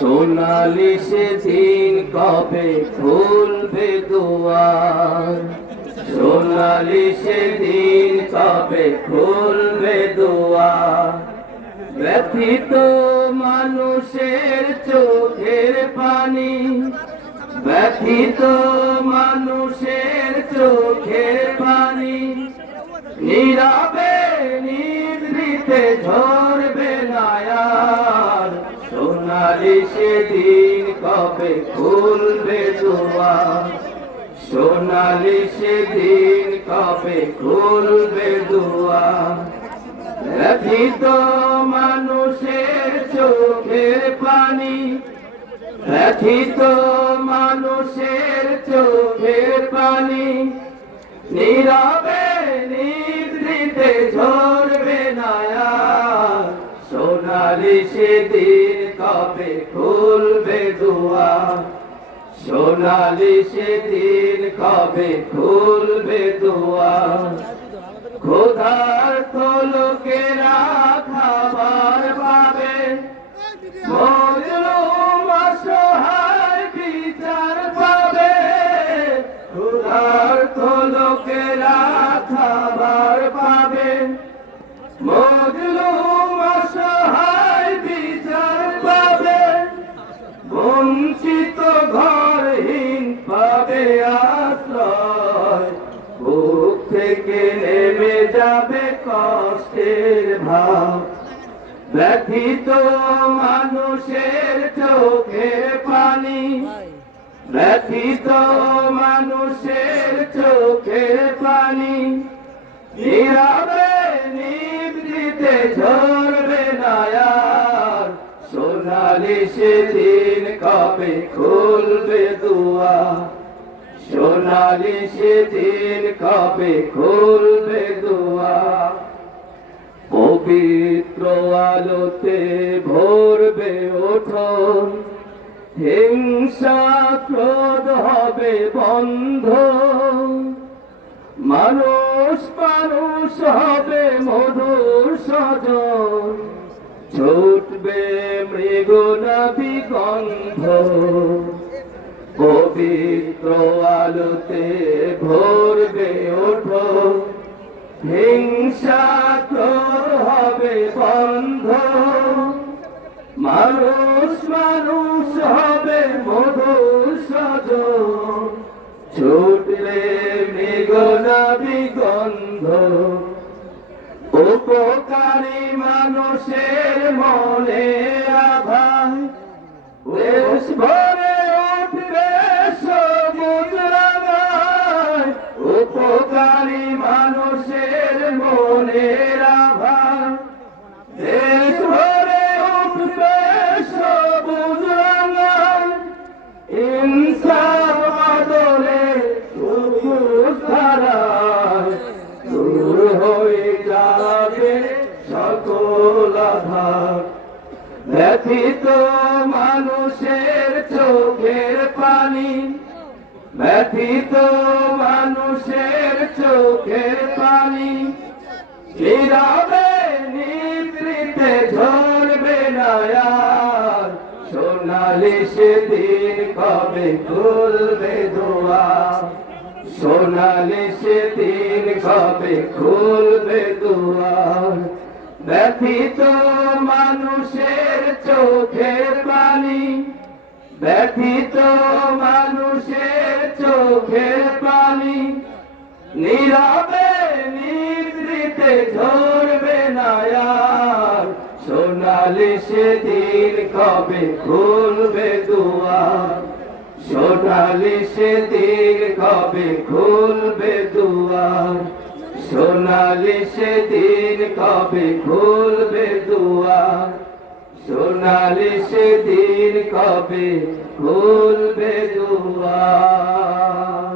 সোনালি সেদিন কবে খুলবে দুয়ার, সোনালি সেদিন কবে খুলবে দুয়ার। ব্যথিত মানুষের চোখের পানি, ব্যথিত মানুষের চোখের পানি নীরবে নিভৃতে ঝরবে না আর। সোনালি সেদিন কবে খুলবে দুয়ার, সোনালি সেদিন কবে খুলবে দুয়ার। ব্যথিত মানুষের চোখের পানি, ব্যথিত মানুষের চোখের পানি নীরবে নিভৃতে ঝরবে না আর। সোনালি সেদিন কবে খুলবে দুয়ার, সোনালি সেদিন কবে খুলবে দুয়ার। ক্ষুধার্ত লোকেরা খাবার পাবে, মজলুম অসহায় বিচার পাবে। ক্ষুধার্ত লোকেরা খাবার পাবে, মজলুম অসহায় বিচার পাবে। বঞ্চিত ঘরহীন পাবে আশ্রয়, বুক থেকে নেমে যাবে কষ্টের ভার। ব্যথিত মানুষের চোখের পানি, ব্যথিত মানুষের চোখের পানি নীরবে নিভৃতে ঝরবে না আর। সোনালি সেদিন কবে খুলবে দুয়ার, সোনালি সেদিন কবে খুলবে দুয়ার। পবিত্র আলোতে ভরবে ওঠন, হিংসা ক্রোধ হবে বন্ধ। মানুষ মানুষ হবে মধুর সজন, ছুটবে মৃগনাভি গন্ধ। পবিত্র আলোতে ভরবে ওঠন, হিংসা ক্রোধ হবে বন্ধ। মানুষ মানুষ হবে মধুর সজন, ছুটলে মৃগনাভি গন্ধ। উপকারী মানুষের মনে আভার, দেশ ভরে উঠবে সবুজ রাঙায়। উপকারী মানুষের মনের আভার, দেশ ভরে উঠবে সবুজ রাঙায়। ইনসাফ আদলে সবুজ ধারায় দূর হয়ে যাবে সকল আধার। ব্যথিত মানুষের চোখের পানি, ব্যথিত মানুষের চোখের পানি নীরবে নিভৃতে ঝরবে না আর। সোনালি সেদিন কবে খুলবে দুয়ার, সোনালি সেদিন কবে খুলবে দুয়ার। ব্যথিত মানুষের চোখের পানি, ব্যথিত মানুষের চোখের পানি নীরবে নিভৃতে ঝরবে না আর। সোনালি সেদিন কবে খুলবে দুয়ার, সোনালি সেদিন কবে খুলবে দুয়ার। সোনালি সেদিন কবে খুলবে দুয়ার, সোনালি সেদিন কবে খুলবে দুয়ার।